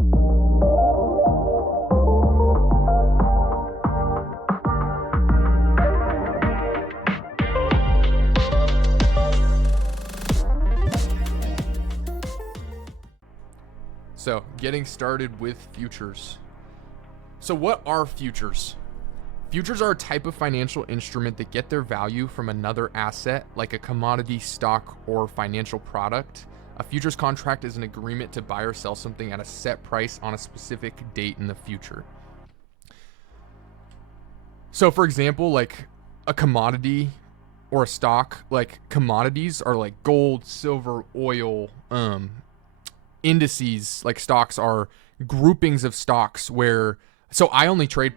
So, getting started with futures. So what are futures? Futures are a type of financial instrument that get their value from another asset, like a commodity, stock, or financial product. A futures contract is an agreement to buy or sell something at a set price on a specific date in the future. So for example, like a commodity or a stock, like commodities are like gold, silver, oil, indices. Like stocks are groupings of stocks where, so I only trade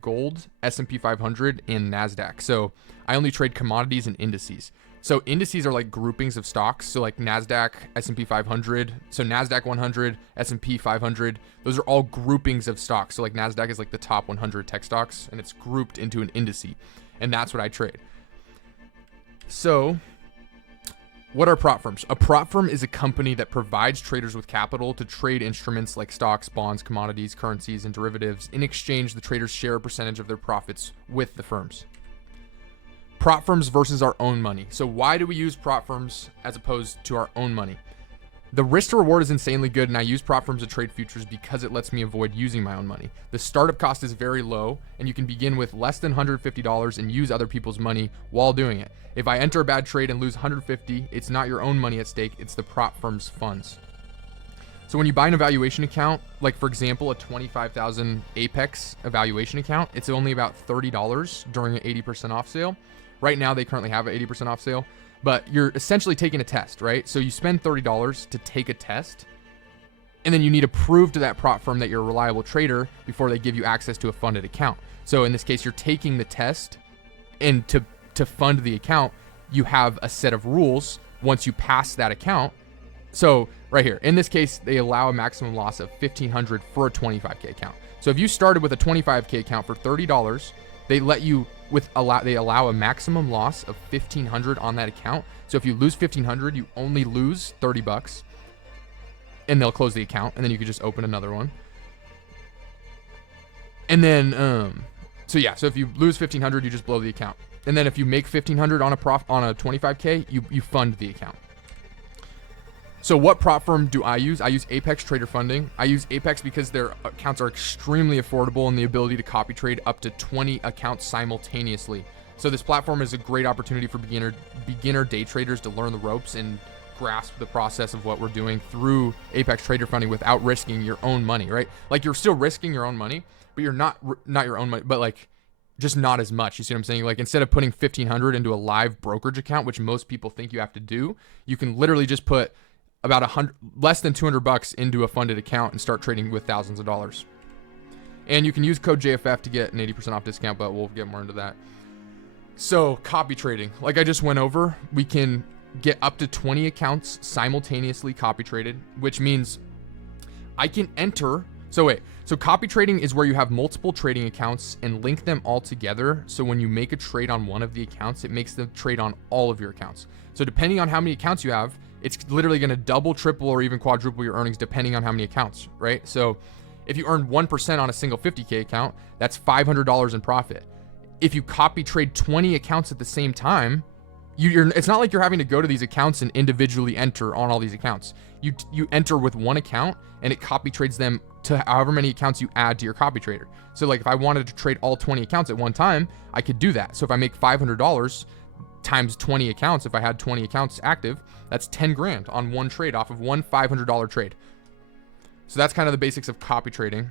gold, S&P 500, and NASDAQ. So I only trade commodities and indices. So indices are like groupings of stocks. So like NASDAQ, S&P 500. So NASDAQ 100, S&P 500. Those are all groupings of stocks. So like NASDAQ is like the top 100 tech stocks, and it's grouped into an indice. And that's what I trade. So what are prop firms? A prop firm is a company that provides traders with capital to trade instruments like stocks, bonds, commodities, currencies, and derivatives. In exchange, the traders share a percentage of their profits with the firms. Prop firms versus our own money. So why do we use prop firms as opposed to our own money? The risk to reward is insanely good, and I use prop firms to trade futures because it lets me avoid using my own money. The startup cost is very low, and you can begin with less than $150 and use other people's money while doing it. If I enter a bad trade and lose $150, it's not your own money at stake, it's the prop firm's funds. So when you buy an evaluation account, like for example, a 25,000 Apex evaluation account, it's only about $30 during an 80% off sale. Right now, they currently have an 80% off sale. But you're essentially taking a test, right? So you spend $30 to take a test, and then you need to prove to that prop firm that you're a reliable trader before they give you access to a funded account. So in this case, you're taking the test, and to fund the account, you have a set of rules once you pass that account. So right here, in this case, they allow a maximum loss of $1,500 for a 25K account. So if you started with a 25K account for $30, they allow a maximum loss of $1,500 on that account. So if you lose $1,500, you only lose $30, and they'll close the account, and then you could just open another one. And then, so if you lose $1,500, you just blow the account. And then if you make $1,500 on a 25K, you fund the account. So what prop firm do I use? I use Apex Trader Funding. I use Apex because their accounts are extremely affordable and the ability to copy trade up to 20 accounts simultaneously. So this platform is a great opportunity for beginner day traders to learn the ropes and grasp the process of what we're doing through Apex Trader Funding without risking your own money, right? Like you're still risking your own money, but you're not your own money, but like just not as much. You see what I'm saying? Like instead of putting $1,500 into a live brokerage account, which most people think you have to do, you can literally just put about less than $200 into a funded account and start trading with thousands of dollars. And you can use code JFF to get an 80% off discount, but we'll get more into that. So copy trading, like I just went over, we can get up to 20 accounts simultaneously copy traded, which means I can enter. So copy trading is where you have multiple trading accounts and link them all together. So when you make a trade on one of the accounts, it makes the trade on all of your accounts. So depending on how many accounts you have, it's literally going to double, triple, or even quadruple your earnings depending on how many accounts, right? So if you earn 1% on a single 50K account, that's $500 in profit. If you copy trade 20 accounts at the same time, it's not like you're having to go to these accounts and individually enter on all these accounts. You enter with one account and it copy trades them to however many accounts you add to your copy trader. So like if I wanted to trade all 20 accounts at one time, I could do that. So if I make $500 times 20 accounts, if I had 20 accounts active, that's 10 grand on one trade off of one $500 trade. So that's kind of the basics of copy trading.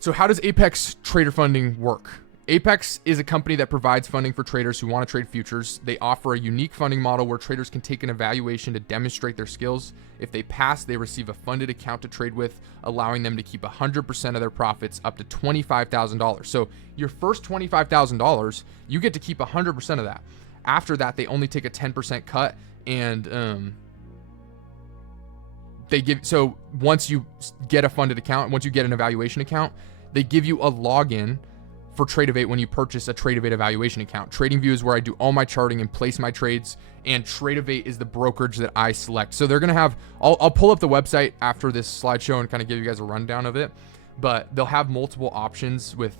So how does Apex Trader Funding work? Apex is a company that provides funding for traders who want to trade futures. They offer a unique funding model where traders can take an evaluation to demonstrate their skills. If they pass, they receive a funded account to trade with, allowing them to keep 100% of their profits up to $25,000. So your first $25,000, you get to keep 100% of that. After that, they only take a 10% cut, and so once you get a funded account, once you get an evaluation account, they give you a login for Tradivate when you purchase a Tradivate evaluation account. TradingView is where I do all my charting and place my trades, and Tradivate is the brokerage that I select. So they're going to have, I'll pull up the website after this slideshow and kind of give you guys a rundown of it, but they'll have multiple options with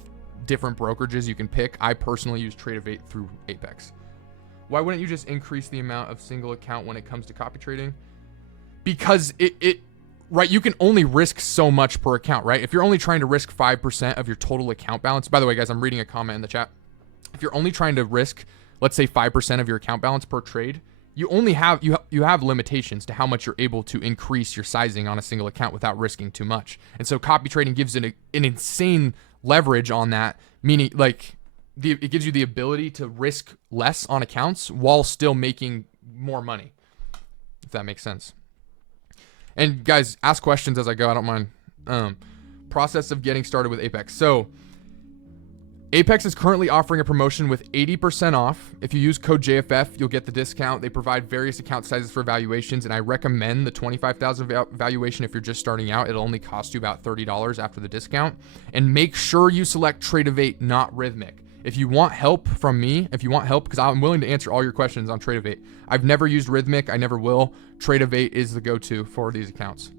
different brokerages you can pick. I personally use Tradivate through Apex. Why wouldn't you just increase the amount of single account when it comes to copy trading? Because right, you can only risk so much per account, right? If you're only trying to risk 5% of your total account balance, by the way, guys, I'm reading a comment in the chat. If you're only trying to risk, let's say 5% of your account balance per trade, you only have, you have limitations to how much you're able to increase your sizing on a single account without risking too much. And so copy trading gives it an insane leverage on that, meaning like it gives you the ability to risk less on accounts while still making more money, if that makes sense. And guys, ask questions as I go. I don't mind. Process of getting started with Apex. So Apex is currently offering a promotion with 80% off. If you use code JFF, you'll get the discount. They provide various account sizes for valuations, and I recommend the 25,000 valuation if you're just starting out. It'll only cost you about $30 after the discount. And make sure you select Tradivate, not Rhythmic. If you want help from me, because I'm willing to answer all your questions on Tradivate. I've never used Rhythmic. I never will. Tradivate is the go-to for these accounts.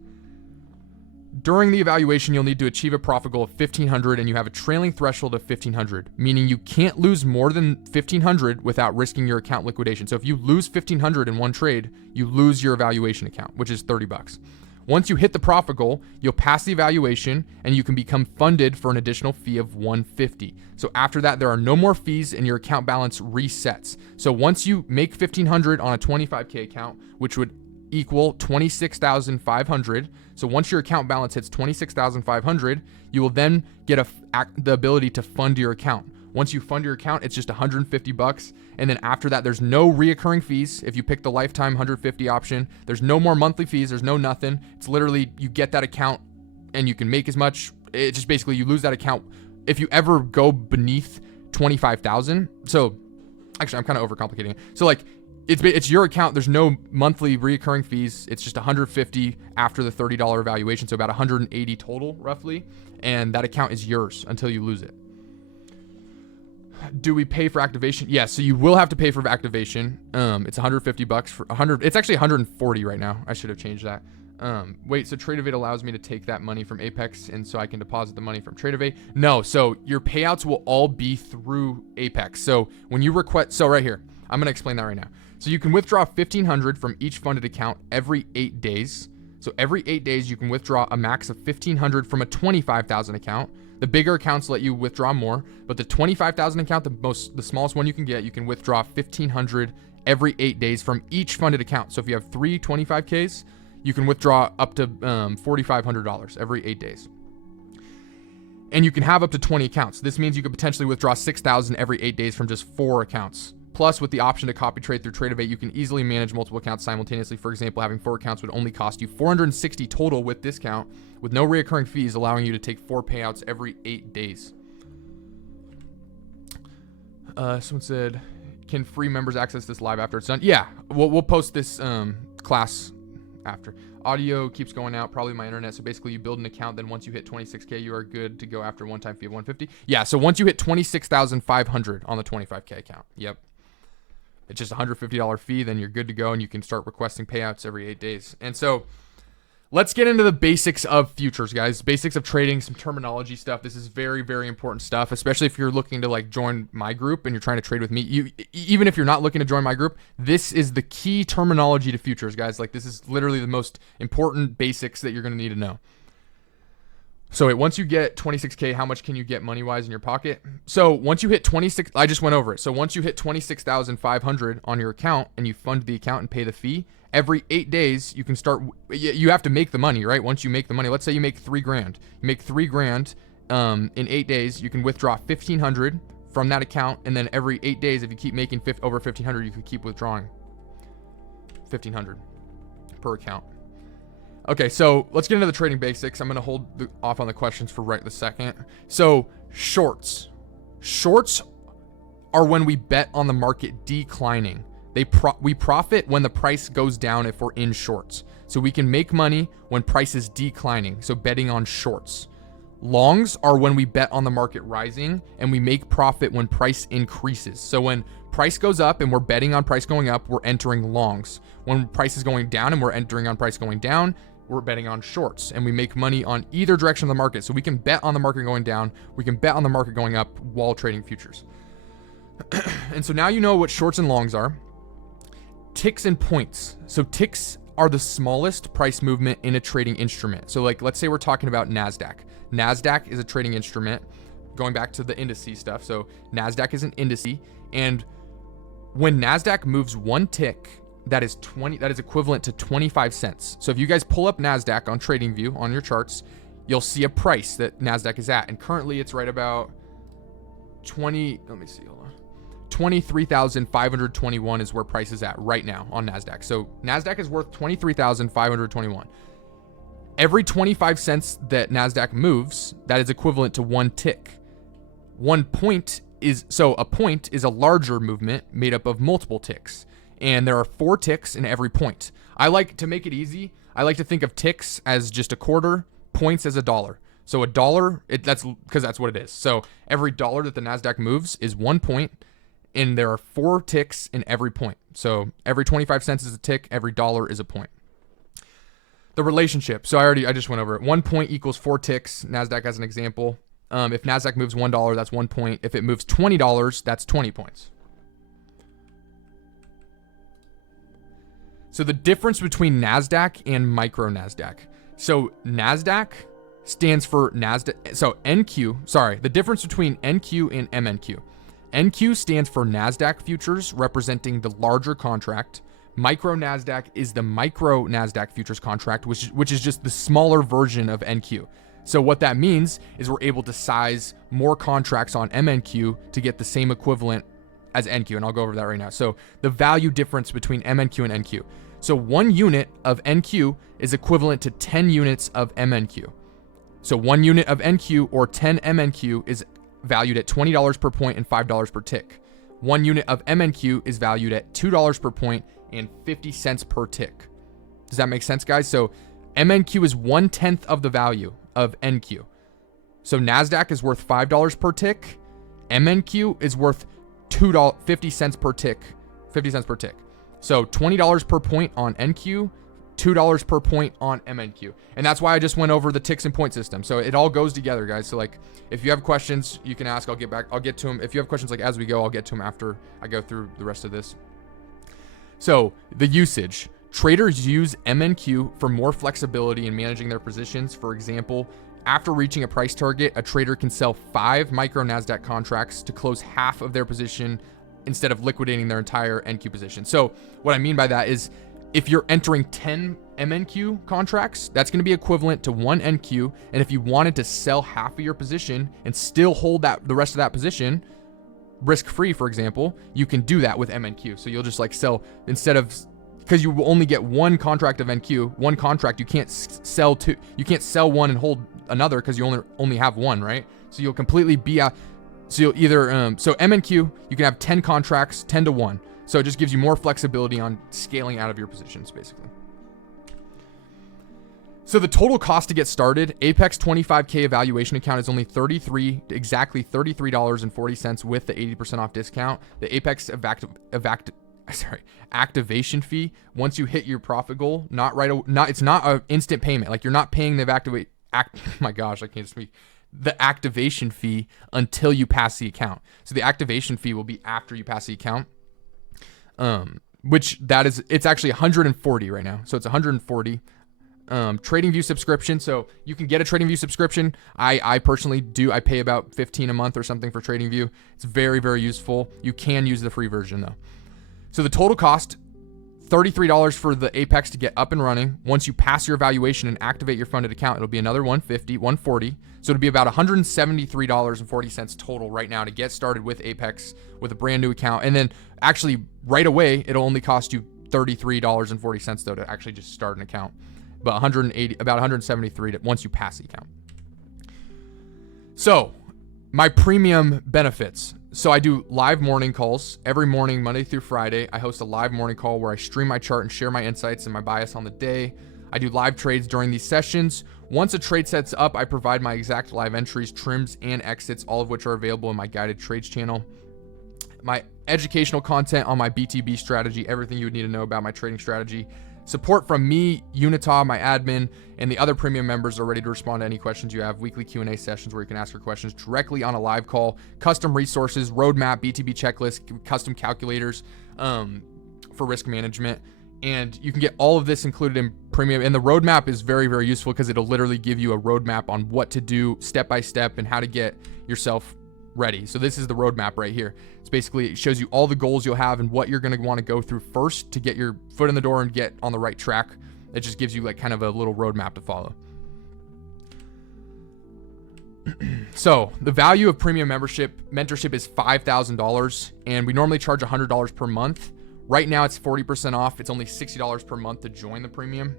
During the evaluation, you'll need to achieve a profit goal of 1,500, and you have a trailing threshold of 1,500, meaning you can't lose more than 1,500 without risking your account liquidation. So if you lose 1,500 in one trade, you lose your evaluation account, which is $30. Once you hit the profit goal, you'll pass the evaluation and you can become funded for an additional fee of $150. So after that, there are no more fees and your account balance resets. So once you make $1,500 on a 25K account, which would equal $26,500. So once your account balance hits $26,500, you will then get the ability to fund your account. Once you fund your account, it's just $150. And then after that, there's no reoccurring fees. If you pick the lifetime 150 option, there's no more monthly fees. There's no nothing. It's literally, you get that account and you can make as much. It just basically, you lose that account if you ever go beneath 25,000. So actually, I'm kind of overcomplicating it. So like, it's your account. There's no monthly reoccurring fees. It's just $150 after the $30 evaluation. So about $180 total roughly. And that account is yours until you lose it. Do we pay for activation? Yeah, so you will have to pay for activation. It's $150 for 100. It's actually 140 right now. I should have changed that. Wait, so Tradivate allows me to take that money from Apex and so I can deposit the money from Tradivate? No, so your payouts will all be through Apex. So when you request, so right here, I'm going to explain that right now. So you can withdraw $1,500 from each funded account every 8 days. So every 8 days, you can withdraw a max of $1,500 from a 25,000 account. The bigger accounts let you withdraw more, but the 25,000 account, the smallest one you can get, you can withdraw $1,500 every 8 days from each funded account. So if you have 3 25Ks, you can withdraw up to $4,500 every 8 days. And you can have up to 20 accounts. This means you could potentially withdraw $6,000 every 8 days from just 4 accounts. Plus, with the option to copy trade through Tradivate, you can easily manage multiple accounts simultaneously. For example, having 4 accounts would only cost you $460 total with discount, with no recurring fees, allowing you to take 4 payouts every 8 days. Someone said, can free members access this live after it's done? Yeah, we'll post this class after. Audio keeps going out, probably my internet. So basically you build an account, then once you hit 26K, you are good to go after one-time fee of $150. Yeah, so once you hit 26,500 on the 25K account, yep. It's just a $150 fee, then you're good to go and you can start requesting payouts every 8 days. And so let's get into the basics of futures, guys. Basics of trading, some terminology stuff. This is very, very important stuff, especially if you're looking to like join my group and you're trying to trade with me. Even if you're not looking to join my group, this is the key terminology to futures, guys. Like this is literally the most important basics that you're going to need to know. So once you get 26K, how much can you get money-wise in your pocket? So once you hit 26, I just went over it. So once you hit 26,500 on your account and you fund the account and pay the fee, every 8 days you can start, you have to make the money, right? Once you make the money, let's say you make $3,000. You make $3,000 in 8 days, you can withdraw 1,500 from that account. And then every 8 days, if you keep making over 1,500, you can keep withdrawing 1,500 per account. Okay, so let's get into the trading basics. I'm going to hold off on the questions for right this second. So shorts. Shorts are when we bet on the market declining. We profit when the price goes down if we're in shorts. So we can make money when price is declining. So betting on shorts. Longs are when we bet on the market rising and we make profit when price increases. So when price goes up and we're betting on price going up, we're entering longs. When price is going down and we're entering on price going down, we're betting on shorts, and we make money on either direction of the market. So we can bet on the market going down, we can bet on the market going up while trading futures. And so now you know what shorts and longs are. Ticks and points. So ticks are the smallest price movement in a trading instrument. So like, let's say we're talking about NASDAQ. NASDAQ is a trading instrument, going back to the indices stuff. So NASDAQ is an indice, and when NASDAQ moves one tick, that is equivalent to 25 cents. So if you guys pull up NASDAQ on TradingView on your charts, you'll see a price that NASDAQ is at. And currently it's right about 23,521 is where price is at right now on NASDAQ. So NASDAQ is worth 23,521. Every 25 cents that NASDAQ moves, that is equivalent to one tick. A point is a larger movement made up of multiple ticks. And there are 4 ticks in every point. I like to make it easy. I like to think of ticks as just a quarter, points as a dollar. So a dollar, that's because that's what it is. So every dollar that the NASDAQ moves is 1 point, and there are 4 ticks in every point. So every 25 cents is a tick, every dollar is a point. The relationship. So I just went over it. 1 point equals 4 ticks. NASDAQ as an example. If NASDAQ moves $1, that's 1 point. If it moves $20, that's 20 points. So the difference between NASDAQ and micro NASDAQ. So NASDAQ stands for NASDAQ. So the difference between NQ and MNQ. NQ stands for NASDAQ futures, representing the larger contract. Micro NASDAQ is the micro NASDAQ futures contract, which is just the smaller version of NQ. So what that means is we're able to size more contracts on MNQ to get the same equivalent as NQ, and I'll go over that right now. So the value difference between MNQ and NQ. So 1 unit of NQ is equivalent to 10 units of MNQ. So 1 unit of NQ or 10 MNQ is valued at $20 per point and $5 per tick. 1 unit of MNQ is valued at $2 per point and 50 cents per tick. Does that make sense, guys? So MNQ is 1/10 of the value of NQ. So NASDAQ is worth $5 per tick. MNQ is worth $50 cents per tick. 50 cents per tick. So $20 per point on NQ, $2 per point on MNQ. And that's why I just went over the ticks and point system. So it all goes together, guys. So like, if you have questions, you can ask, I'll get to them. If you have questions like as we go, I'll get to them after I go through the rest of this. So the usage. Traders use MNQ for more flexibility in managing their positions. For example, after reaching a price target, a trader can sell 5 micro NASDAQ contracts to close half of their position instead of liquidating their entire NQ position. So what I mean by that is, if you're entering 10 MNQ contracts, that's going to be equivalent to 1 NQ. And if you wanted to sell half of your position and still hold the rest of that position risk-free, for example, you can do that with MNQ. So you'll just like sell, instead of, because you will only get 1 contract of NQ, 1 contract, you can't sell 2, you can't sell 1 and hold another because you only have 1, right? So you'll completely be out. So you'll either, so MNQ, you can have 10 contracts, 10 to 1. So it just gives you more flexibility on scaling out of your positions, basically. So the total cost to get started, Apex 25K evaluation account is only exactly $33.40 with the 80% off discount. The Apex activation fee, once you hit your profit goal, it's not an instant payment. Like, you're not paying the my gosh, I can't speak. The activation fee until you pass the account. So the activation fee will be after you pass the account. It's actually 140 right now. So it's 140. TradingView subscription. So you can get a TradingView subscription. I personally do. I pay about $15 a month or something for TradingView. It's very, very useful. You can use the free version though. So the total cost, $33 for the Apex to get up and running. Once you pass your evaluation and activate your funded account, it'll be another $140. So it'll be about $173.40 total right now to get started with Apex with a brand new account. And then actually right away, it'll only cost you $33.40 though to actually just start an account. But about $173 once you pass the account. So my premium benefits. So I do live morning calls every morning, Monday through Friday. I host a live morning call where I stream my chart and share my insights and my bias on the day. I do live trades during these sessions. Once a trade sets up, I provide my exact live entries, trims, and exits, all of which are available in my guided trades channel. My educational content on my BTB strategy, everything you would need to know about my trading strategy. Support from me, Unita, my admin, and the other premium members are ready to respond to any questions you have. Weekly Q&A sessions where you can ask your questions directly on a live call. Custom resources, roadmap, BTB checklist, custom calculators for risk management. And you can get all of this included in premium. And the roadmap is very, very useful because it'll literally give you a roadmap on what to do step by step and how to get yourself ready. So this is the roadmap right here. It's basically, it shows you all the goals you'll have and what you're going to want to go through first to get your foot in the door and get on the right track. It just gives you like kind of a little roadmap to follow. So the value of premium mentorship is $5,000, and we normally charge $100 per month. Right now it's 40% off. It's only $60 per month to join the premium.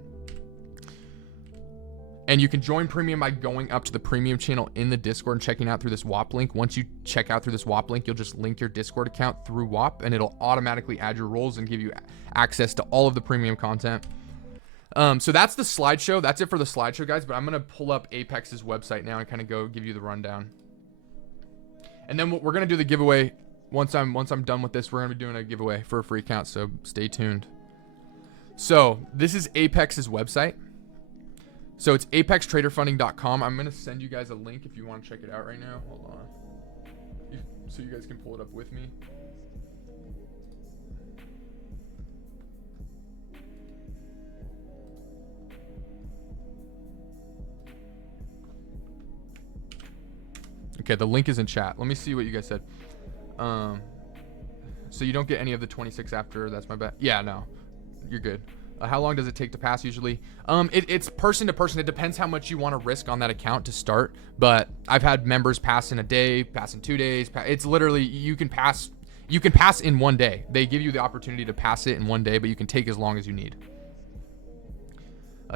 And you can join premium by going up to the premium channel in the Discord and checking out through this WAP link. Once you check out through this WAP link, you'll just link your Discord account through WAP, and it'll automatically add your roles and give you access to all of the premium content. So that's the slideshow. That's it for the slideshow, guys. But I'm going to pull up Apex's website now and kind of go give you the rundown. And then we're going to do the giveaway. Once I'm done with this, we're going to be doing a giveaway for a free account. So stay tuned. So this is Apex's website. So it's apextraderfunding.com. I'm going to send you guys a link if you want to check it out right now. Hold on. So you guys can pull it up with me. Okay, the link is in chat. Let me see what you guys said. So you don't get any of the 26 after. That's my bet. Yeah, no. You're good. How long does it take to pass usually? It's person to person. It depends how much you want to risk on that account to start. But I've had members pass in a day, pass in 2 days. It's literally, you can pass in 1 day. They give you the opportunity to pass it in 1 day, but you can take as long as you need.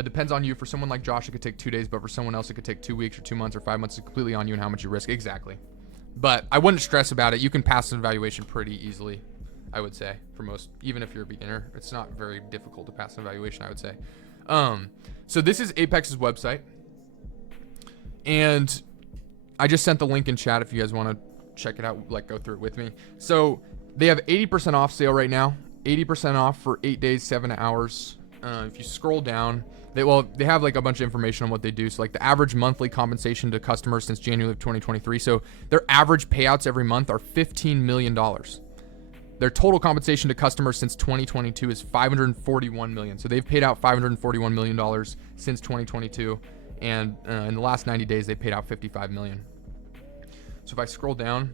Depends on you. For someone like Josh, it could take 2 days, but for someone else, it could take 2 weeks or 2 months or 5 months. It's completely on you and how much you risk. Exactly. But I wouldn't stress about it. You can pass an evaluation pretty easily, I would say, for most, even if you're a beginner. It's not very difficult to pass an evaluation, I would say. So this is Apex's website. And I just sent the link in chat if you guys want to check it out, like go through it with me. So they have 80% off sale right now. 80% off for 8 days, 7 hours. If you scroll down, they have like a bunch of information on what they do. So like the average monthly compensation to customers since January of 2023. So their average payouts every month are $15 million. Their total compensation to customers since 2022 is $541 million. So they've paid out $541 million since 2022. And in the last 90 days, they paid out $55 million. So if I scroll down,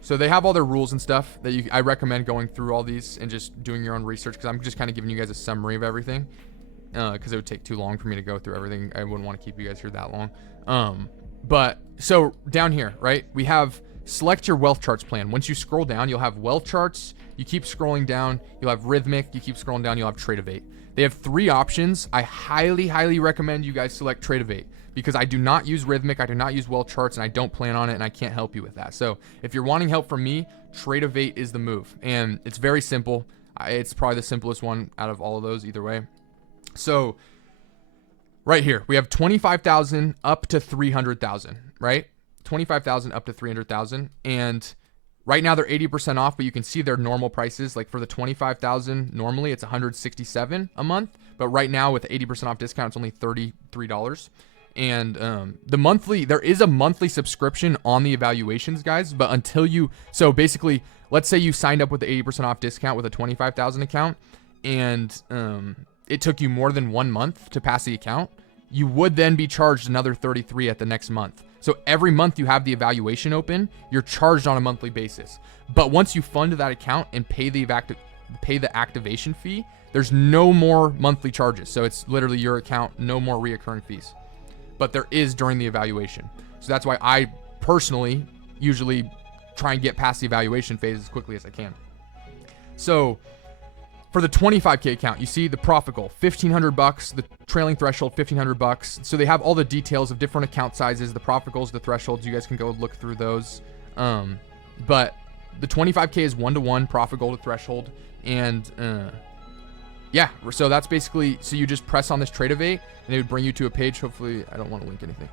so they have all their rules and stuff that I recommend going through all these and just doing your own research, because I'm just kind of giving you guys a summary of everything, because it would take too long for me to go through everything. I wouldn't want to keep you guys here that long. But so down here, right, we have select your wealth charts plan. Once you scroll down, you'll have wealth charts. You keep scrolling down, you'll have rhythmic. You keep scrolling down, you'll have Trade-Evate. They have 3 options. I highly, highly recommend you guys select Trade-Evate, because I do not use rhythmic, I do not use wealth charts, and I don't plan on it, and I can't help you with that. So if you're wanting help from me, Trade-Evate is the move, and it's very simple. It's probably the simplest one out of all of those either way. So right here, we have 25,000 up to 300,000, right? 25,000 up to 300,000, and right now they're 80% off, but you can see their normal prices. Like for the 25,000, normally it's $167 a month, but right now with 80% off discount, it's only $33. And the monthly, there is a monthly subscription on the evaluations, guys, but until you, so basically, let's say you signed up with the 80% off discount with a 25,000 account, and it took you more than 1 month to pass the account, you would then be charged another 33 at the next month. So every month you have the evaluation open, you're charged on a monthly basis. But once you fund that account and pay the activation fee, there's no more monthly charges. So it's literally your account, no more reoccurring fees. But there is during the evaluation. So that's why I personally usually try and get past the evaluation phase as quickly as I can. So for the 25K account, you see the profit goal, $1,500, the trailing threshold, $1,500. So they have all the details of different account sizes, the profit goals, the thresholds. You guys can go look through those. But the 25K is 1-to-1 profit goal to threshold. And Yeah, so that's basically, so you just press on this Tradivate and it would bring you to a page. Hopefully, I don't want to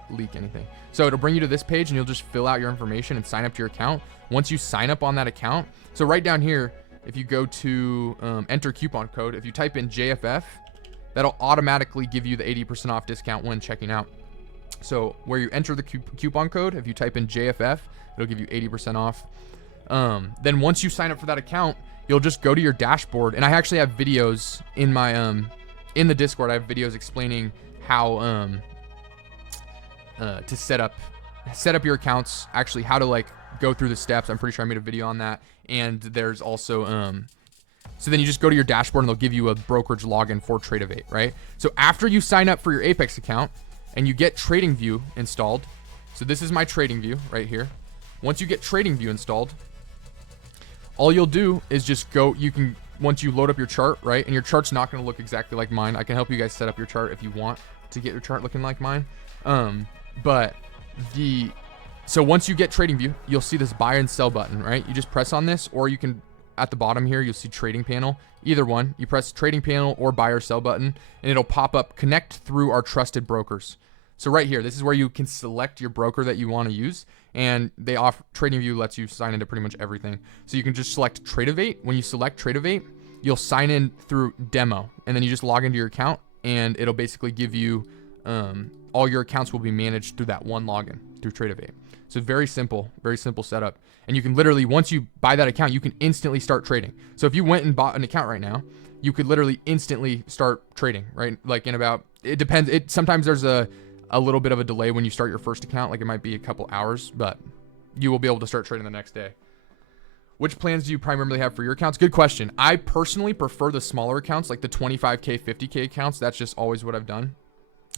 leak anything. So it'll bring you to this page and you'll just fill out your information and sign up to your account. Once you sign up on that account, so right down here, if you go to enter coupon code, if you type in JFF, that'll automatically give you the 80% off discount when checking out. So where you enter the coupon code, if you type in JFF, it'll give you 80% off. Then once you sign up for that account, you'll just go to your dashboard, and I actually have videos in my in the Discord. I have videos explaining how to set up your accounts, actually how to like go through the steps. I'm pretty sure I made a video on that. And there's also so then you just go to your dashboard and they'll give you a brokerage login for Tradivate, right? So after you sign up for your Apex account and you get TradingView installed, so this is my TradingView right here. Once you get TradingView installed, all you'll do is just go, once you load up your chart, right? And your chart's not going to look exactly like mine. I can help you guys set up your chart if you want to get your chart looking like mine. So once you get TradingView, you'll see this buy and sell button, right? You just press on this, or you can, at the bottom here, you'll see trading panel. Either one, you press trading panel or buy or sell button, and it'll pop up connect through our trusted brokers. So right here, this is where you can select your broker that you want to use, and TradingView lets you sign into pretty much everything. So you can just select Tradivate. When you select Tradivate, you'll sign in through demo, and then you just log into your account, and it'll basically give you all your accounts will be managed through that one login through Tradivate. So very simple setup. And you can literally, once you buy that account, you can instantly start trading. So if you went and bought an account right now, you could literally instantly start trading, right? Like in about, it depends. Sometimes there's a little bit of a delay when you start your first account. Like it might be a couple hours, but you will be able to start trading the next day. Which plans do you primarily have for your accounts? Good question. I personally prefer the smaller accounts, like the 25K, 50K accounts. That's just always what I've done.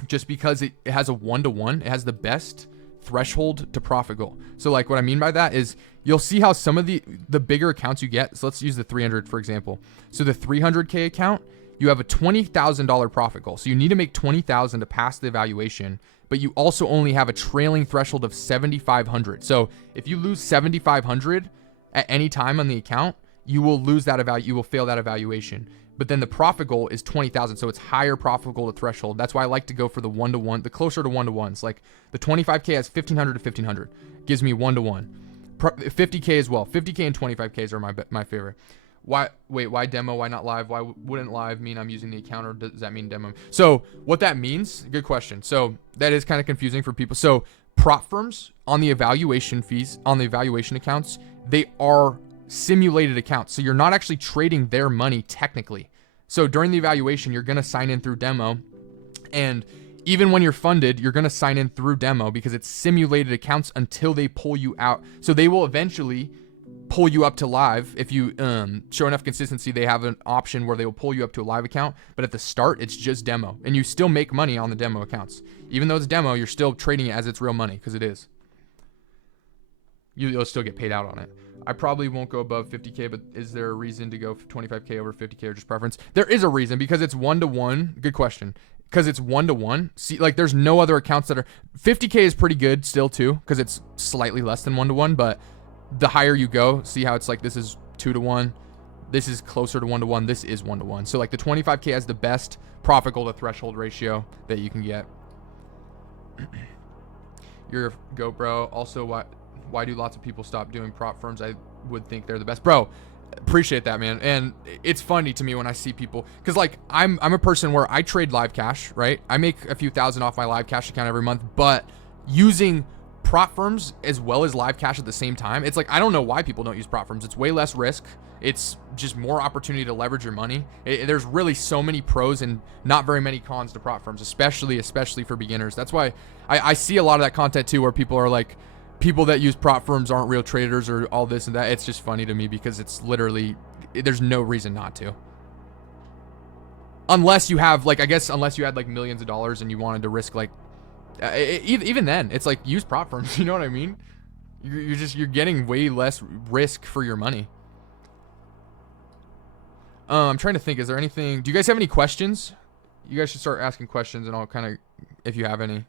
Just because it has a 1-to-1. It has the best threshold to profit goal. So like what I mean by that is you'll see how some of the bigger accounts you get. So let's use the 300, for example. So the 300K account, you have a $20,000 profit goal. So you need to make $20,000 to pass the evaluation, but you also only have a trailing threshold of 7,500. So if you lose 7,500 at any time on the account, you will lose that you will fail that evaluation. But then the profit goal is 20,000, so it's higher profit goal to threshold. That's why I like to go for the 1-to-1, the closer to 1-to-1s. Like the 25K has 1,500 to 1,500, gives me 1-to-1. 50K as well. 50K and 25Ks are my favorite. Why demo? Why not live? Why wouldn't live mean I'm using the account, or does that mean demo? So what that means, good question. So that is kind of confusing for people. So prop firms on the evaluation fees, on the evaluation accounts, they are simulated accounts. So you're not actually trading their money technically. So during the evaluation, you're going to sign in through demo. And even when you're funded, you're going to sign in through demo because it's simulated accounts until they pull you out. So they will eventually pull you up to live. If you show enough consistency, they have an option where they will pull you up to a live account. But at the start, it's just demo. And you still make money on the demo accounts. Even though it's demo, you're still trading it as it's real money because it is. You'll still get paid out on it. I probably won't go above 50K, but is there a reason to go 25K over 50K or just preference? There is a reason because it's 1-to-1. Good question. Because it's 1-to-1. See, like there's no other accounts that are 50K is pretty good still too, because it's slightly less than 1-to-1, but the higher you go, see how it's like this is 2-to-1. This is closer to 1-to-1. This is 1-to-1. So like the 25K has the best profit goal to threshold ratio that you can get. You're a GoPro. Also, why do lots of people stop doing prop firms? I would think they're the best. Bro, appreciate that, man. And it's funny to me when I see people, because like I'm a person where I trade live cash, right? I make a few thousand off my live cash account every month, but using prop firms as well as live cash at the same time, it's like I don't know why people don't use prop firms. It's way less risk. It's just more opportunity to leverage your money. There's really so many pros and not very many cons to prop firms, especially for beginners. That's why I see a lot of that content too, where people are like, people that use prop firms aren't real traders or all this and that. It's just funny to me because it's literally, there's no reason not to. Unless you have like, I guess unless you had like millions of dollars and you wanted to risk like, even then it's like use prop firms. You know what I mean? You're getting way less risk for your money. I'm trying to think, is there anything, do you guys have any questions? You guys should start asking questions and I'll kind of, if you have any,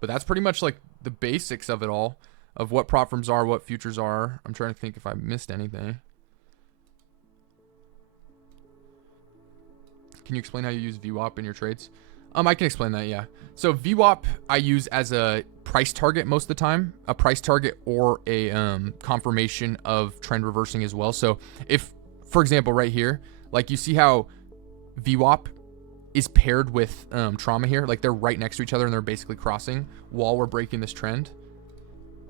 but that's pretty much like the basics of it all. Of what prop firms are, what futures are. I'm trying to think if I missed anything. can you explain how you use VWAP in your trades? I can explain that, yeah. So VWAP I use as a price target most of the time, a price target or a confirmation of trend reversing as well. So if, for example, right here, like you see how VWAP is paired with trauma here, like they're right next to each other and they're basically crossing while we're breaking this trend.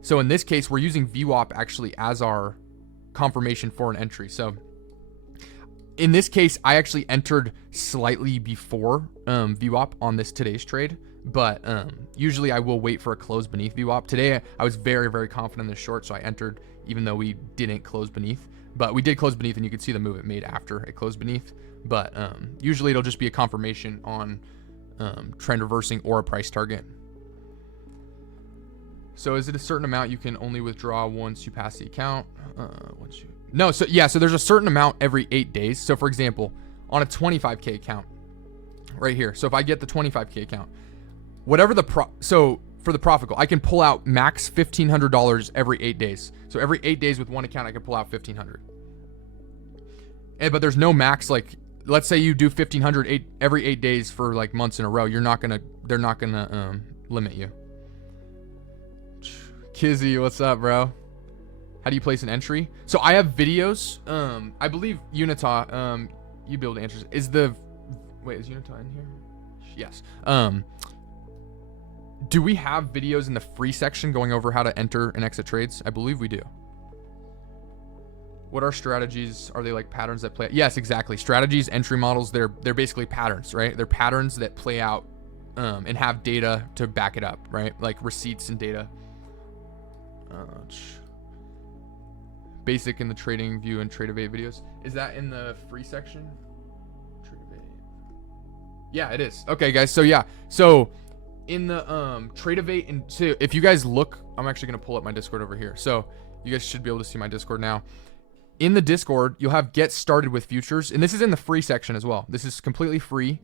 So in this case, we're using VWAP actually as our confirmation for an entry. So in this case, I actually entered slightly before VWAP on this today's trade, but usually I will wait for a close beneath VWAP. Today, I was very, very confident in this short, so I entered even though we didn't close beneath. But we did close beneath, and you can see the move it made after it closed beneath. But usually it'll just be a confirmation on trend reversing or a price target. So is it a certain amount you can only withdraw once you pass the account? No, so yeah, so there's a certain amount every 8 days. So for example, on a 25K account right here. So if I get the 25K account, whatever so for the profit goal, I can pull out max $1,500 every 8 days. So every 8 days with one account, I can pull out $1,500. But there's no max, like, let's say you do $1,500 every 8 days for like months in a row. They're not gonna limit you. Kizzy, what's up, bro? How do you place an entry? So I have videos. I believe Unita, you be able to answer. Is Unita in here? Yes. Do we have videos in the free section going over how to enter and exit trades? I believe we do. What are strategies? Are they like patterns that play? Yes, exactly. Strategies, entry models, they're basically patterns, right? They're patterns that play out and have data to back it up, right? Like receipts and data. Basic in the trading view and TradeOvate videos. Is that in the free section? TradeOvate. Yeah, it is. Okay, guys. So yeah. So in the TradeOvate, and so if you guys look, I'm actually gonna pull up my Discord over here. So you guys should be able to see my Discord now. In the Discord, you'll have get started with futures, and this is in the free section as well. This is completely free.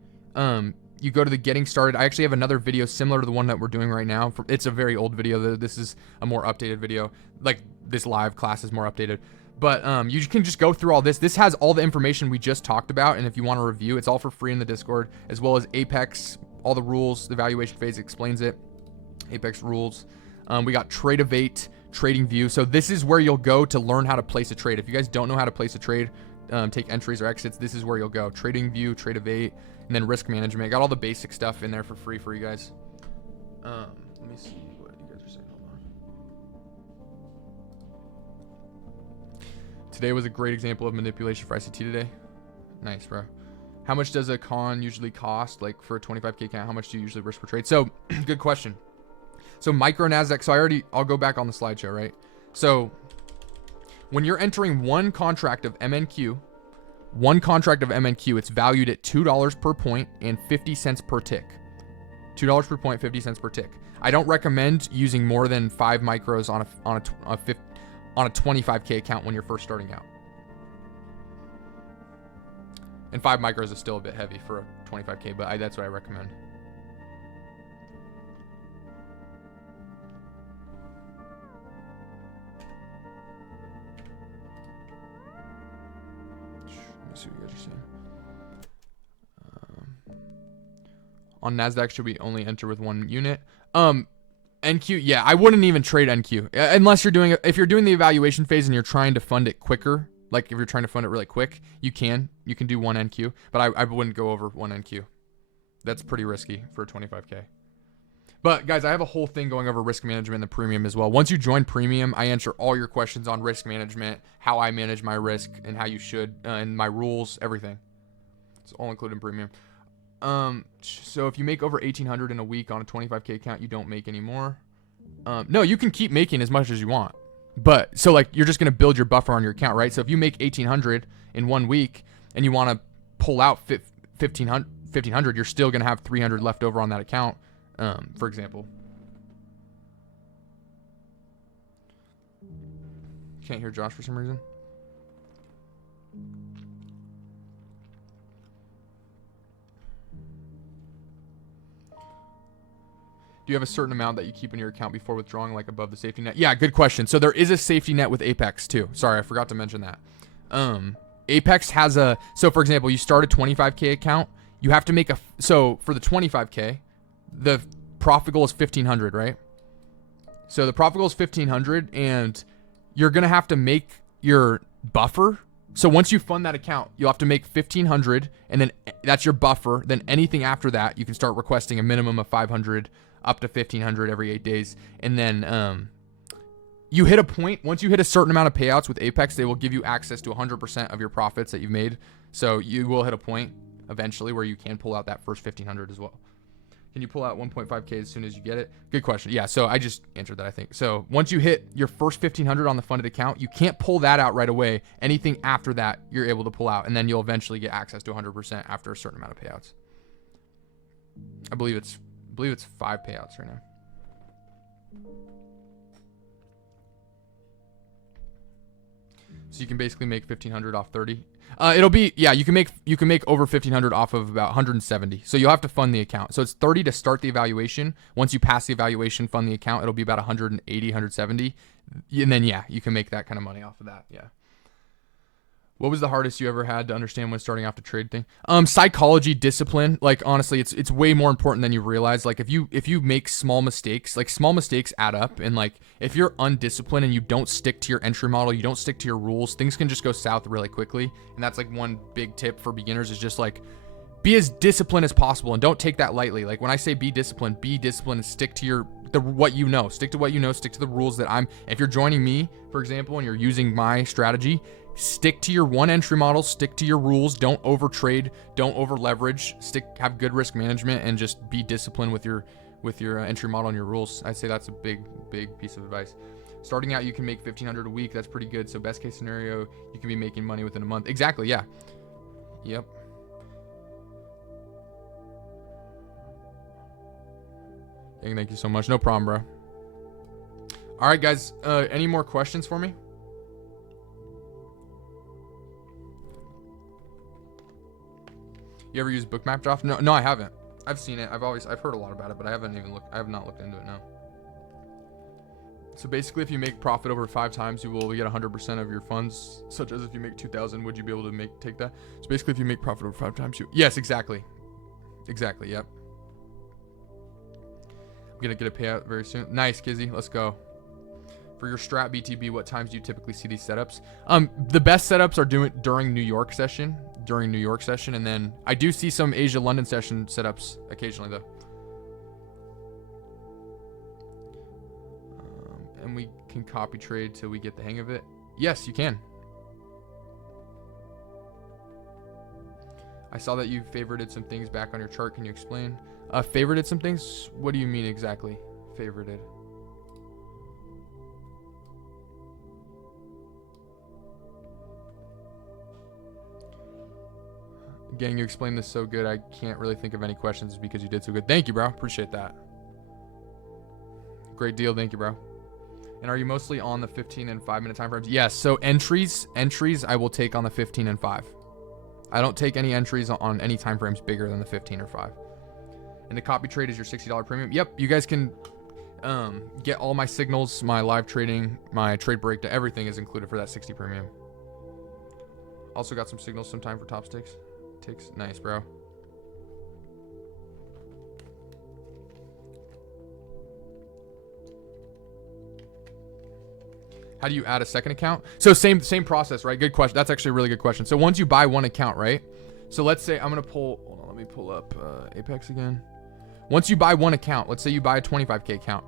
You go to the getting started. I actually have another video similar to the one that we're doing right now. It's a very old video. This is a more updated video. Like this live class is more updated. But you can just go through all this. This has all the information we just talked about, and if you want to review, it's all for free in the Discord, as well as Apex, all the rules, the valuation phase explains it. Apex rules. We got TradeOvate, TradingView. So this is where you'll go to learn how to place a trade. If you guys don't know how to place a trade, take entries or exits, this is where you'll go. TradingView, TradeOvate, and then risk management. Got all the basic stuff in there for free for you guys. Let me see what you guys are saying. Hold on. Today was a great example of manipulation for ICT today. Nice, bro. How much does a con usually cost? Like for a 25K account, how much do you usually risk per trade? So good question. So micro NASDAQ. So I'll go back on the slideshow, right? So when you're entering one contract of MNQ, it's valued at $2 per point and 50 cents per tick. $2 per point, 50 cents per tick. I don't recommend using more than 5 micros on a 25K account when you're first starting out. And 5 micros is still a bit heavy for a 25K, but that's what I recommend. See what you guys are saying. On NASDAQ, should we only enter with 1 unit? NQ, yeah, I wouldn't even trade NQ unless if you're doing the evaluation phase and you're trying to fund it quicker. Like if you're trying to fund it really quick, you can do 1 NQ, but I wouldn't go over 1 NQ. That's pretty risky for a 25K. But guys, I have a whole thing going over risk management in the premium as well. Once you join premium, I answer all your questions on risk management, how I manage my risk, and how you should, and my rules, everything. It's all included in premium. So if you make over 1,800 in a week on a 25K account, you don't make any more. No, you can keep making as much as you want. But so like you're just gonna build your buffer on your account, right? So if you make 1,800 in 1 week and you want to pull out 1,500, you're still gonna have 300 left over on that account. For example. Can't hear Josh for some reason. Do you have a certain amount that you keep in your account before withdrawing, like above the safety net? Yeah, good question. So there is a safety net with Apex too. Sorry, I forgot to mention that. Apex has so for example, you start a 25K account, you have to make so for the 25K, the profit goal is 1,500, right? So the profit goal is 1,500, and you're going to have to make your buffer. So once you fund that account, you'll have to make 1,500, and then that's your buffer. Then anything after that, you can start requesting a minimum of 500 up to 1,500 every 8 days. And then you hit a point, once you hit a certain amount of payouts with Apex, they will give you access to 100% of your profits that you've made. So you will hit a point eventually where you can pull out that first 1,500 as well. Can you pull out 1.5K as soon as you get it? Good question. Yeah, so I just answered that, I think. So once you hit your first 1,500 on the funded account, you can't pull that out right away. Anything after that, you're able to pull out, and then you'll eventually get access to 100% after a certain amount of payouts. I believe it's 5 payouts right now. So you can basically make 1,500 off 30. It'll be, yeah, you can make over 1,500 off of about 170. So you'll have to fund the account. So it's 30 to start the evaluation. Once you pass the evaluation, fund the account, it'll be about 180, 170. And then, yeah, you can make that kind of money off of that. Yeah. What was the hardest you ever had to understand when starting off the trade thing? Psychology, discipline. Like, honestly, it's way more important than you realize. Like, if you make small mistakes, like small mistakes add up. And like, if you're undisciplined and you don't stick to your entry model, you don't stick to your rules, things can just go south really quickly. And that's like one big tip for beginners is just like, be as disciplined as possible and don't take that lightly. Like when I say be disciplined and stick to what you know. Stick to what you know, stick to the rules that if you're joining me, for example, and you're using my strategy, stick to your one entry model, stick to your rules, don't over trade, don't over leverage, have good risk management, and just be disciplined with your entry model and your rules. I'd say that's a big piece of advice. Starting out, you can make 1,500 a week. That's pretty good. So best case scenario, you can be making money within a month. Exactly. Yeah. Yep. Thank you so much. No problem, bro. All right, guys. Any more questions for me? You ever use Bookmap Draft? No, I haven't. I've seen it. I've heard a lot about it, but I have not looked into it now. So basically, if you make profit over 5 times, you will get 100% of your funds. Such as if you make 2,000, would you be able to take that? So basically, if you make profit over 5 times, yes, exactly. Yep. I'm gonna get a payout very soon. Nice, Kizzy. Let's go. For your strat BTB, what times do you typically see these setups? The best setups are during New York session. And then I do see some Asia London session setups occasionally though. And we can copy trade till we get the hang of it. Yes, you can. I saw that you favorited some things back on your chart. Can you explain? Favorited some things? What do you mean exactly? Favorited. Gang, you explained this so good. I can't really think of any questions because you did so good. Thank you, bro. Appreciate that. Great deal. Thank you, bro. And are you mostly on the 15 and 5 minute time frames? Yes. So entries I will take on the 15 and 5. I don't take any entries on any time frames bigger than the 15 or 5. And the copy trade is your $60 premium. Yep. You guys can get all my signals, my live trading, my trade breakdown. Everything is included for that 60 premium. Also got some signals sometime for top stakes. Nice, bro. How do you add a second account? So same process, right? Good question. That's actually a really good question. So once you buy one account, right? So let's say I'm gonna pull. Hold on, let me pull up Apex again. Once you buy one account, let's say you buy a 25K account,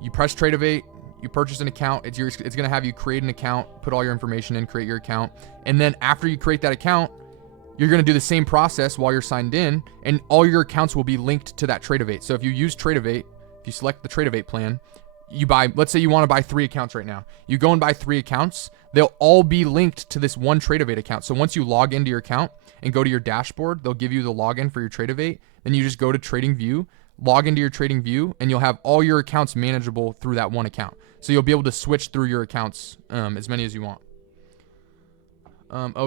you press Tradivate, you purchase an account. It's gonna have you create an account, put all your information in, create your account, and then after you create that account, you're going to do the same process while you're signed in, and all your accounts will be linked to that Tradivate. So if you use Tradivate, if you select the Tradivate plan, you buy, let's say you want to buy 3 accounts right now. You go and buy 3 accounts. They'll all be linked to this one Tradivate account. So once you log into your account and go to your dashboard, they'll give you the login for your Tradivate. Then you just go to TradingView, log into your TradingView, and you'll have all your accounts manageable through that one account. So you'll be able to switch through your accounts as many as you want.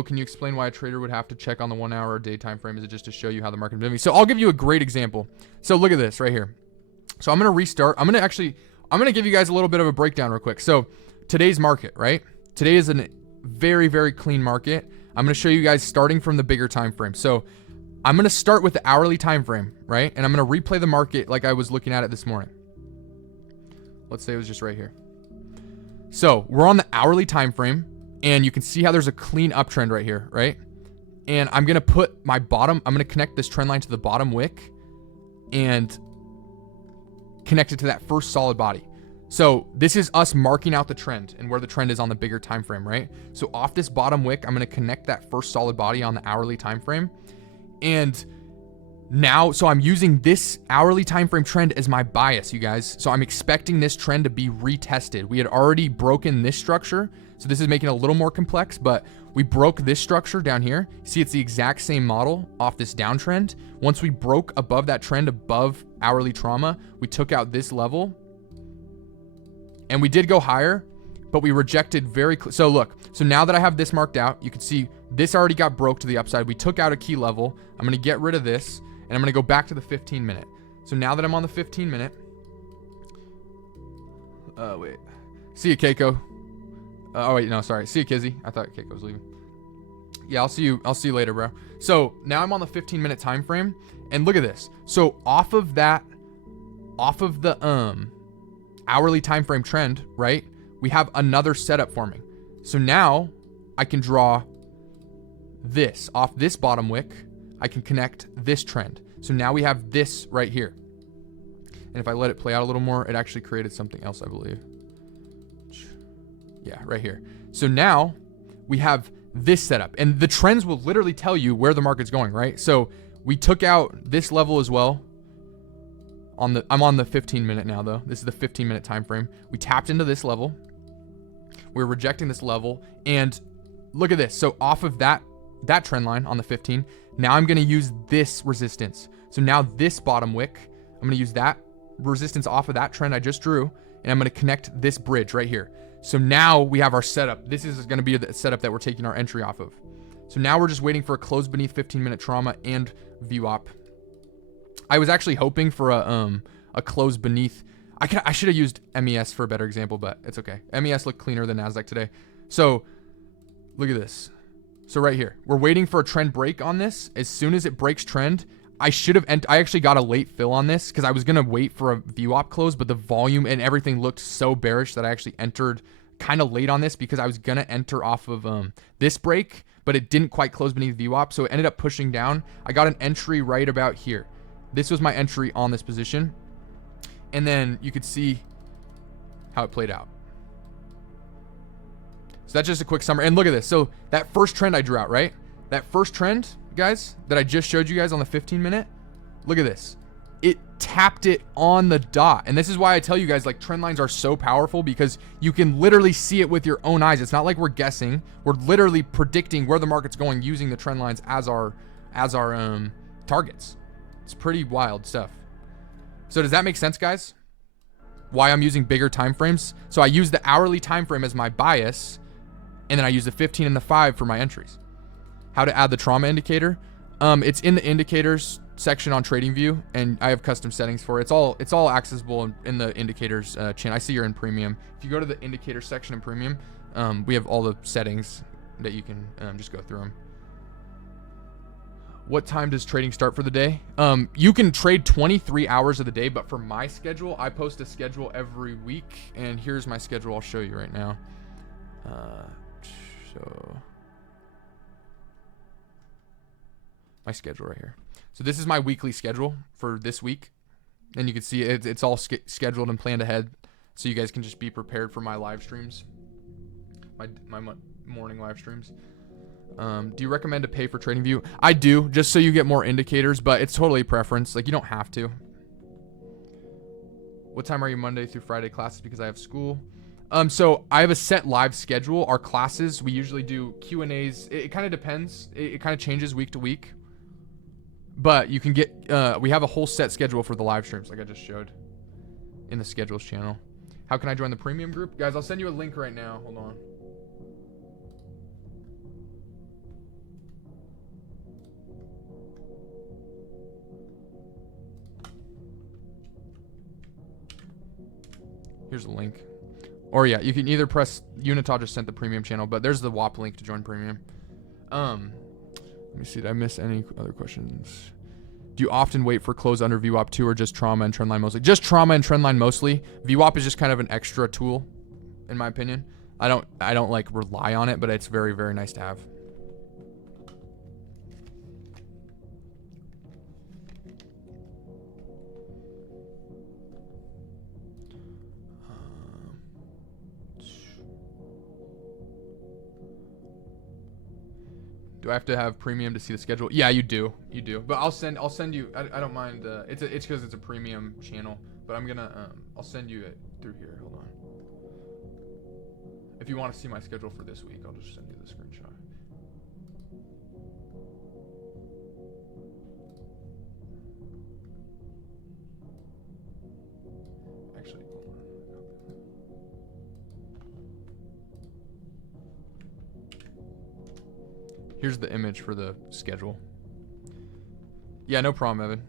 Can you explain why a trader would have to check on the 1 hour or day time frame? Is it just to show you how the market is moving? So I'll give you a great example. So look at this right here. So I'm going to restart. I'm going to give you guys a little bit of a breakdown real quick. So today's market, right? Today is a very, very clean market. I'm going to show you guys starting from the bigger time frame. So I'm going to start with the hourly time frame, right? And I'm going to replay the market like I was looking at it this morning. Let's say it was just right here. So we're on the hourly time frame, and you can see how there's a clean uptrend right here, right? And I'm going to put my bottom, I'm going to connect this trend line to the bottom wick and connect it to that first solid body. So this is us marking out the trend and where the trend is on the bigger time frame, right? So off this bottom wick, I'm going to connect that first solid body on the hourly time frame. And now, so I'm using this hourly time frame trend as my bias, you guys. So I'm expecting this trend to be retested. We had already broken this structure, so this is making it a little more complex, but we broke this structure down here. See, it's the exact same model off this downtrend. Once we broke above that trend, above hourly trauma, we took out this level, and we did go higher, but we rejected so look, so now that I have this marked out, you can see this already got broke to the upside. We took out a key level. I'm going to get rid of this, and I'm going to go back to the 15 minute. So now that I'm on the 15 minute, wait, see you, Keiko. Oh wait, no, sorry. See you, Kizzy. I thought Keiko was leaving. Yeah, I'll see you later, bro. So now I'm on the 15 minute time frame, and look at this. So off of the hourly time frame trend, right? We have another setup forming. So now I can draw this off this bottom wick. I can connect this trend. So now we have this right here. And if I let it play out a little more, it actually created something else, I believe. Yeah, right here. So now we have this setup, and the trends will literally tell you where the market's going, right? So we took out this level as well. I'm on the 15 minute now though. This is the 15 minute time frame. We tapped into this level. We're rejecting this level, and look at this. So off of that trend line on the 15, now I'm going to use this resistance. So now this bottom wick, I'm going to use that resistance off of that trend I just drew, and I'm going to connect this bridge right here. So now we have our setup. This is going to be the setup that we're taking our entry off of. So now we're just waiting for a close beneath 15 minute trauma and view op. I was actually hoping for a close beneath. I should have used MES for a better example, but it's okay. MES looked cleaner than NASDAQ today. So look at this. So right here, we're waiting for a trend break on this. As soon as it breaks trend, I actually got a late fill on this because I was going to wait for a view op close, but the volume and everything looked so bearish that I actually entered kind of late on this because I was going to enter off of this break, but it didn't quite close beneath view op. So it ended up pushing down. I got an entry right about here. This was my entry on this position. And then you could see how it played out. So that's just a quick summary. And look at this. So that first trend I drew out, right? That first trend, guys, that I just showed you guys on the 15 minute, look at this. It tapped it on the dot. And this is why I tell you guys, like, trend lines are so powerful because you can literally see it with your own eyes. It's not like we're guessing. We're literally predicting where the market's going using the trend lines as our targets. It's pretty wild stuff. So does that make sense, guys? Why I'm using bigger time frames? So I use the hourly time frame as my bias, and then I use the 15 and the 5 for my entries. How to add the trauma indicator? It's in the indicators section on TradingView, and I have custom settings for it. It's all accessible in the indicators channel. I see you're in premium. If you go to the indicator section in premium, we have all the settings that you can just go through them. What time does trading start for the day? You can trade 23 hours of the day, but for my schedule, I post a schedule every week, and here's my schedule. I'll show you right now. So my schedule right here. So this is my weekly schedule for this week, and you can see it's all scheduled and planned ahead, so you guys can just be prepared for my live streams, my morning live streams. Do you recommend to pay for TradingView? I do, just so you get more indicators, but it's totally a preference. Like, you don't have to. What time are you Monday through Friday classes? Because I have school. So I have a set live schedule. Our classes, we usually do Q&As. It kind of depends. It kind of changes week to week. But you can get, we have a whole set schedule for the live streams, like I just showed in the schedules channel. How can I join the premium group? Guys, I'll send you a link right now. Hold on. Here's the link. Or yeah, you can either press, Unita just sent the premium channel, but there's the WAP link to join premium. Let me see. Did I miss any other questions? Do you often wait for close under VWAP 2 or just trauma and trendline mostly? Just trauma and trendline mostly. VWAP is just kind of an extra tool, in my opinion. I don't like rely on it, but it's very, very nice to have. Do I have to have premium to see the schedule? Yeah, you do. You do. But I'll send you. I don't mind. It's because it's a premium channel. But I'm gonna I'll send you it through here. Hold on. If you want to see my schedule for this week, I'll just send you the screenshot. Actually, hold on. Here's the image for the schedule. Yeah, no problem,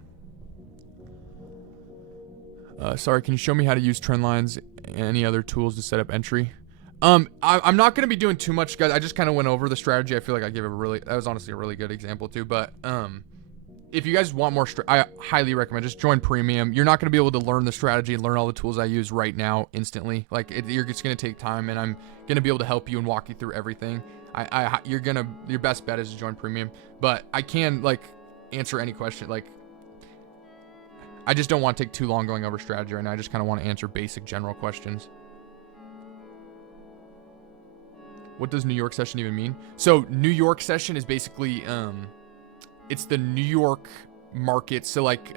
Evan. Sorry, can you show me how to use trend lines and any other tools to set up entry? I'm not going to be doing too much, guys. I just kind of went over the strategy. I feel like I gave that was honestly a really good example too. But if you guys want more, I highly recommend just join premium. You're not going to be able to learn the strategy and learn all the tools I use right now instantly. Like you're just going to take time, and I'm going to be able to help you and walk you through everything. Your best bet is to join premium, but I can like answer any question. Like I just don't want to take too long going over strategy right now. I just kind of want to answer basic general questions. What does New York session even mean? So New York session is basically, it's the New York market. So like,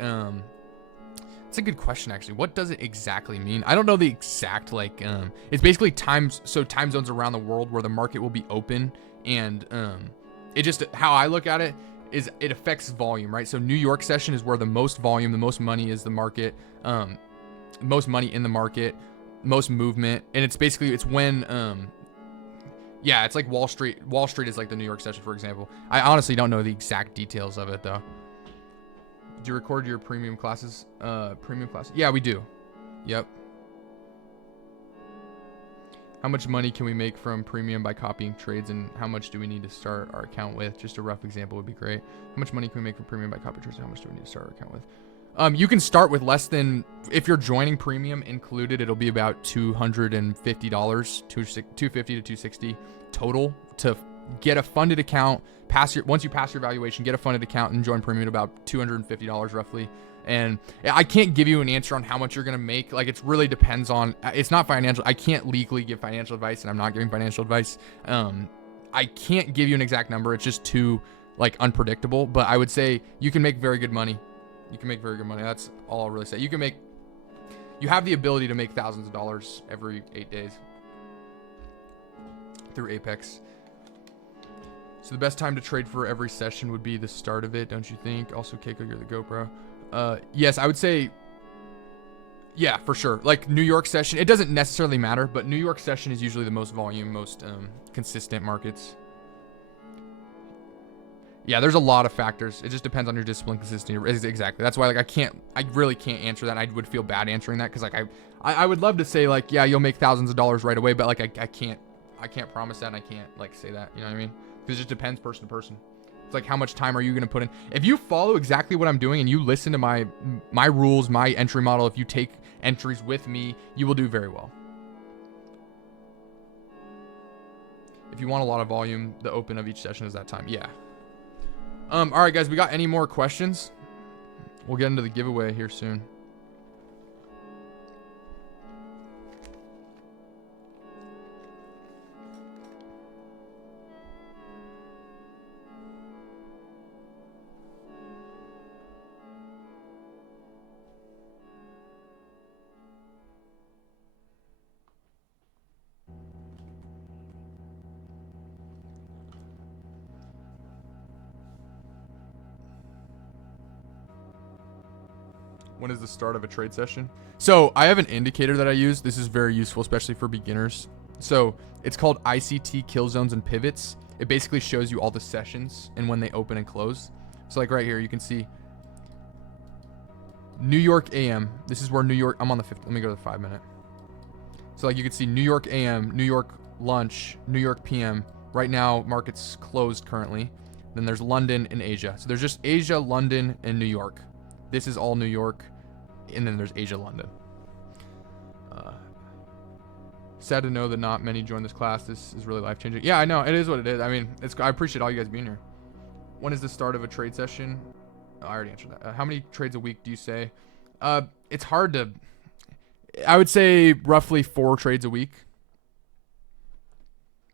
it's a good question actually. What does it exactly mean? I don't know the exact like, it's basically time zones around the world where the market will be open, and it just, how I look at it is it affects volume, right? So New York session is where the most volume, the most money is the market, most money in the market, most movement, and it's basically, it's when, yeah, it's like Wall Street. Wall Street is like the New York session, for example. I honestly don't know the exact details of it though. Do you record your premium classes? Yeah, we do. Yep. How much money can we make from premium by copying trades, and how much do we need to start our account with? Just a rough example would be great. How much money can we make from premium by copying trades, and how much do we need to start our account with? You can start with less than, if you're joining premium included, it'll be about $250, $250 to $260 total to get a funded account. Once you pass your evaluation, get a funded account and join premium at about $250 roughly. And I can't give you an answer on how much you're gonna make. Like, it really depends on. It's not financial. I can't legally give financial advice, and I'm not giving financial advice. I can't give you an exact number. It's just too like unpredictable. But I would say you can make very good money. You can make very good money. That's all I'll really say. You have the ability to make thousands of dollars every 8 days through Apex. So the best time to trade for every session would be the start of it, don't you think? Also, Keiko, you're the GoPro. Yes, I would say, yeah, for sure. Like New York session, it doesn't necessarily matter, but New York session is usually the most volume, most consistent markets. Yeah, there's a lot of factors. It just depends on your discipline, consistency. Exactly. That's why like I really can't answer that. I would feel bad answering that because like I would love to say like, yeah, you'll make thousands of dollars right away, but like I can't promise that, and I can't like say that. You know what I mean? Because it just depends person to person. It's like, how much time are you going to put in? If you follow exactly what I'm doing and you listen to my rules, my entry model, if you take entries with me, you will do very well. If you want a lot of volume, the open of each session is that time. Yeah. All right, guys, we got any more questions? We'll get into the giveaway here soon. When is the start of a trade session? So I have an indicator that I use. This is very useful, especially for beginners. So it's called ICT kill zones and pivots. It basically shows you all the sessions and when they open and close. So like right here, you can see New York AM. This is where New York, I'm on the 5th. Let me go to the 5 minute. So like you can see New York AM, New York lunch, New York PM. Right now, market's closed currently. Then there's London and Asia. So there's just Asia, London, and New York. This is all New York. And then there's Asia, London. Sad to know that not many join this class. This is really life-changing. Yeah, I know. It is what it is. I mean, I appreciate all you guys being here. When is the start of a trade session? Oh, I already answered that. How many trades a week do you say? It's hard to... I would say roughly 4 trades a week.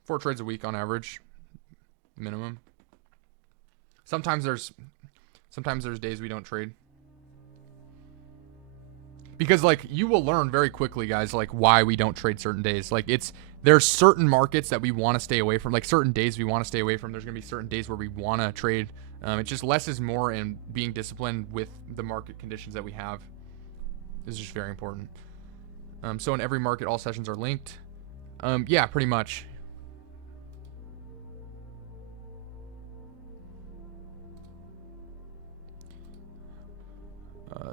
4 trades a week on average. Minimum. Sometimes there's days we don't trade. Because like you will learn very quickly, guys, like why we don't trade certain days. Like there's certain markets that we want to stay away from, like certain days we want to stay away from. There's gonna be certain days where we want to trade. It's just less is more, and being disciplined with the market conditions that we have is just very important. So in every market, all sessions are linked. Yeah, pretty much.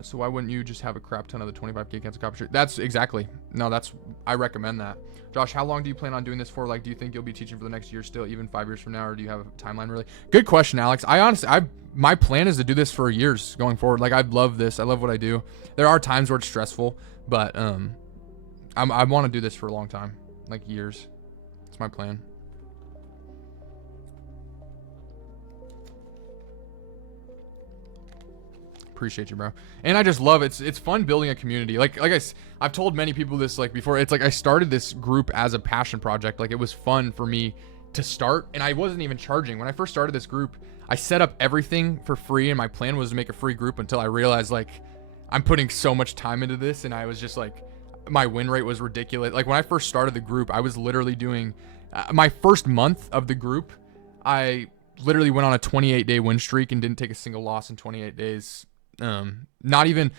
So why wouldn't you just have a crap ton of the 25K accounts of copy trade? That's exactly. No, I recommend that. Josh, how long do you plan on doing this for? Like, do you think you'll be teaching for the next year still, even 5 years from now, or do you have a timeline really? Good question, Alex. My plan is to do this for years going forward. Like, I love this. I love what I do. There are times where it's stressful, but I want to do this for a long time, like years. It's my plan. Appreciate you, bro. And I just love it. It's fun building a community. I've told many people this like before. It's like I started this group as a passion project. Like, it was fun for me to start, and I wasn't even charging. When I first started this group, I set up everything for free, and my plan was to make a free group until I realized like I'm putting so much time into this, and I was just like, my win rate was ridiculous. Like when I first started the group, I was literally doing my first month of the group, I literally went on a 28-day win streak and didn't take a single loss in 28 days. Not even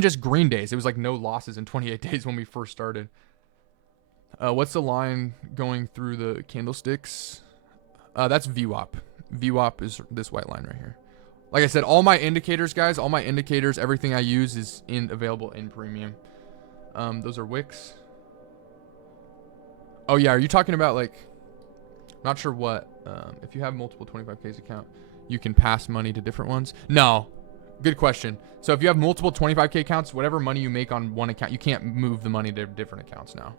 just green days. It was like no losses in 28 days when we first started. What's the line going through the candlesticks? That's VWAP. VWAP is this white line right here. Like I said, all my indicators, guys, everything I use is available in premium. Those are wicks. Oh yeah, are you talking about like, I'm not sure what, if you have multiple 25Ks account, you can pass money to different ones? No. Good question. So if you have multiple 25K accounts, whatever money you make on one account, you can't move the money to different accounts now.